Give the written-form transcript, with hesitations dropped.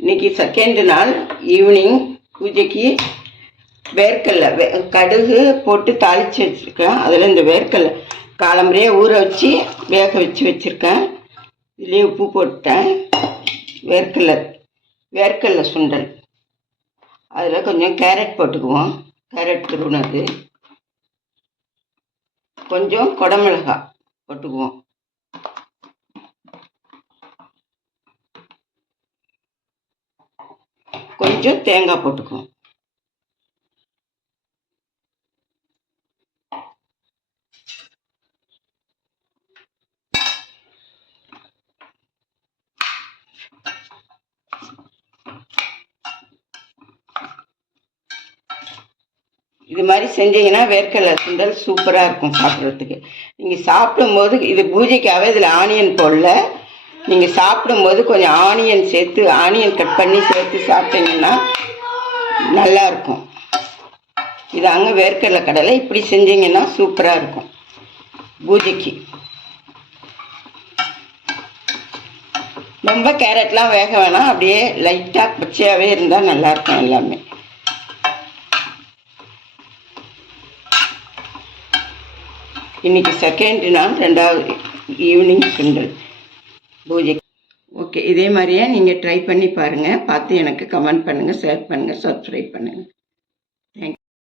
இன்றைக்கி செகண்ட் நாள் ஈவினிங் பூஜைக்கு வேர்க்கடலை கடுகு போட்டு தாளித்து வச்சுருக்கேன். அதில் இந்த வேர்க்கடலை காலம்பரையே ஊற வச்சு வேக வச்சுருக்கேன். இதுலேயே உப்பு போட்டேன். வேர்க்கடலை சுண்டல். அதில் கொஞ்சம் கேரட் போட்டுக்குவோம். கேரட் துருவினது, கொஞ்சம் குடமிளகாய் போட்டுக்குவோம். கொஞ்சம் தேங்காய் போட்டுக்குவோம். இது மாதிரி செஞ்சீங்கன்னா வேர்க்கடலை சுண்டல் சூப்பராக இருக்கும் சாப்பிட்றதுக்கு. நீங்கள் சாப்பிடும்போது இது பூஜைக்காகவே இதில் ஆனியன் போடல. நீங்கள் சாப்பிடும்போது கொஞ்சம் ஆனியன் சேர்த்து ஆனியன் கட் பண்ணி சேர்த்து சாப்பிட்டீங்கன்னா நல்லாயிருக்கும். இது அங்கே வேர்க்கடலை கடலை இப்படி செஞ்சீங்கன்னா சூப்பராக இருக்கும் பூஜைக்கு. ரொம்ப கேரட்லாம் வேக வேணாம், அப்படியே லைட்டாக பச்சையாகவே இருந்தால் நல்லாயிருக்கும் எல்லாமே. இன்றைக்கி செகண்ட் நாள், ரெண்டாவது ஈவினிங் சுண்டல் பூஜை. ஓகே, இதே மாதிரியே நீங்கள் ட்ரை பண்ணி பாருங்கள். பார்த்து எனக்கு கமெண்ட் பண்ணுங்கள், ஷேர் பண்ணுங்கள், சப்ஸ்கிரைப் பண்ணுங்கள்.